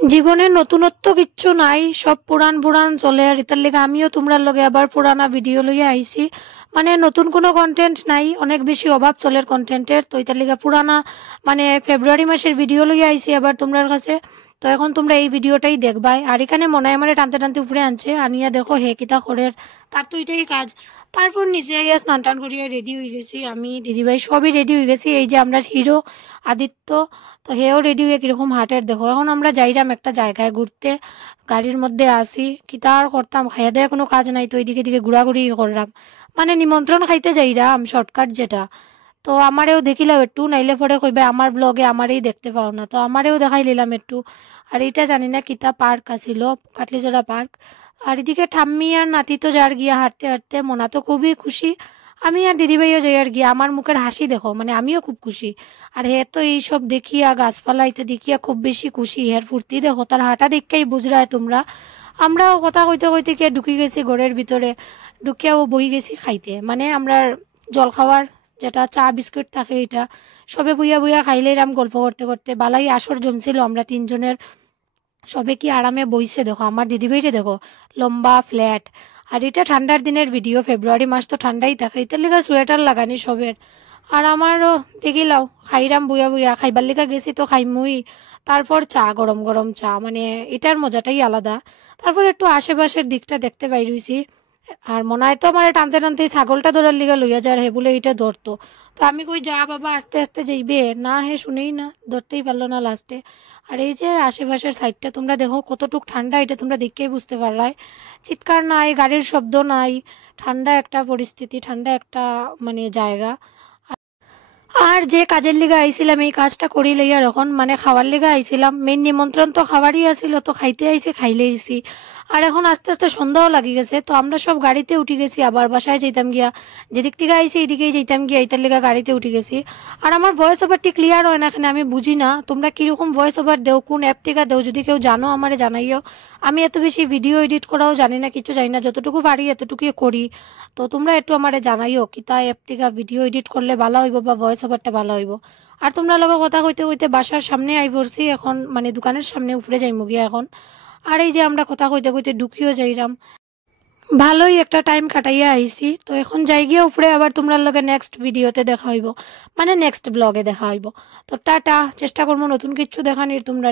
জীবনে নতুনত্ব কিচ্ছু নাই, সব পুরান পুরান চলে। আর এটার লেগে আমিও তোমরার লগে আবার পুরানা ভিডিও লইয়া আইছি। মানে নতুন কোনো কন্টেন্ট নাই, অনেক বেশি অভাব চলের কন্টেন্টের। তো এটার লেগে পুরানা মানে ফেব্রুয়ারি মাসের ভিডিও লইয়া আইছি আবার তোমরার কাছে। তো এখন তোমরা এই ভিডিওটাই দেখবাই। আর এখানে মনে হয় মানে টানতে টানতে উপরে আনছে, আনিয়া দেখো হে কিতা করের, তার তো এটাই কাজ। তারপর নিচে গিয়ে স্নান টান করিয়া রেডি হয়ে গেছি, আমি দিদিভাই সবই রেডি হয়ে গেছি। এই যে আমরা হিরো আদিত্য, তো হেও রেডি হয়ে কিরকম হাটের দেখো। এখন আমরা যাইরাম একটা জায়গায় ঘুরতে, গাড়ির মধ্যে আসি কি তার করতাম, খাইয়া দেয়া কোনো কাজ নাই, তো এইদিকে দিকে ঘোরাঘুরি করলাম। মানে নিমন্ত্রণ খাইতে যাইরাম, শর্টকাট যেটা। তো আমারেও দেখিলাম একটু, নাইলে পরে কইবে আমার ব্লগে আমারই দেখতে পাও না, তো আমারেও দেখাই নিলাম একটু। আর এইটা জানি না কিতা পার্ক আসিল, কাটলিজোড়া পার্ক। আর এদিকে ঠাম্মি আর নাতি তো যার গিয়া হাঁটতে হাঁটতে, মনা তো খুবই খুশি। আমি আর দিদিভাইও যাই আর গিয়া, আমার মুখের হাসি দেখো, মানে আমিও খুব খুশি। আর হে তো এইসব দেখিয়া, গাছপালা ইতে দেখিয়া খুব বেশি খুশি। হের ফুর্তি দেখো, তার হাঁটা দেখেই বুঝরায় তোমরা। আমরাও কথা কইতে কইতে গিয়ে ঢুকি গেছি ঘরের ভিতরে, ঢুকিয়াও বই গেছি খাইতে। মানে আমরা জল খাওয়ার যেটা চা বিস্কুট থাকে, এটা সবে বইয়া বইয়া খাইলে এরাম গল্প করতে করতে বালাই আসর জমছিল আমরা তিনজনের। সবে কি আরামে বইছে দেখো, আমার দিদিভাইরে দেখো, লম্বা ফ্ল্যাট। আর এটা ঠান্ডার দিনের ভিডিও, ফেব্রুয়ারি মাস তো ঠান্ডাই থাকে, এটার লেগে সোয়েটার লাগানি সবের। আর আমারও দেখিলাও খাইরাম বুয়া বুয়া, খাইবার লেগে গেছি তো খাইমুই। তারপর চা, গরম গরম চা, মানে এটার মজাটাই আলাদা। তারপর একটু আশেপাশের দিকটা দেখতে বাইরেছি। আর মনে হয় তো আমার টানতে টানতে ছাগলটা ধরার লিগা লইয়া যার, হে বলে এটা ধরতো। তো আমি কই যা বাবা আস্তে আস্তে যাইবে না, হে শুনেই না, ধরতেই পারলো না লাস্টে। আর এই যে আশেপাশের সাইডটা তোমরা দেখো কতটুক ঠান্ডা, এটা তোমরা দেখেই বুঝতে পারলাই। চিৎকার নাই, গাড়ির শব্দ নাই, ঠান্ডা একটা পরিস্থিতি, ঠান্ডা একটা মানে জায়গা। আর যে কাজের লিগে আইছিলাম এই কাজটা করি লইয়া এখন, মানে খাওয়ার লিগে আইছিলাম। মেন নিমন্ত্রণ তো খাবারই আসিল, তো খাইতে আইছি, খাইলে আইছি। আর এখন আস্তে আস্তে সন্ধ্যাও লাগি গেছে, তো আমরা সব গাড়িতে উঠি গেছি, আবার বাসায় যাইতাম গিয়া। যেদিক থেকে আইছি এইদিকেই যাইতাম গিয়া, এইটার লিগে গাড়িতে উঠি গেছি। আর আমার ভয়েস ওভারটি ক্লিয়ার হয় না এখানে, আমি বুঝি না তোমরা কীরকম ভয়েস ওভার দেও, কোন অ্যাপ থেকে দেও, যদি কেউ জানো আমারে জানাইও। আমি এত বেশি ভিডিও এডিট করাও জানি না, কিছু জানি না, যতটুকু পারি এতটুকুই করি। তো তোমরা একটু আমারে জানাইও কিতা অ্যাপ থেকে ভিডিও এডিট করলে ভালো হইব বা ভয়েস ওভারটা ভালো হইব। আর তোমরা লগে কথা কইতে কইতে বাসার সামনে আই পড়ছি এখন, মানে দোকানের সামনে উপরে যাইমু গিয়া এখন। আর এই যে আমরা কথা কইতে কইতে ঢুকিও যাইরাম, ভালোই একটা টাইম কাটাইয়া আইছি। তো এখন যাই গিয়া উপরে, আবার তোমরা লগে নেক্সট ভিডিওতে দেখা হইব, মানে নেক্সট ব্লগে দেখা হইব। তো টাটা, চেষ্টা করবো নতুন কিছু দেখানির তোমরা।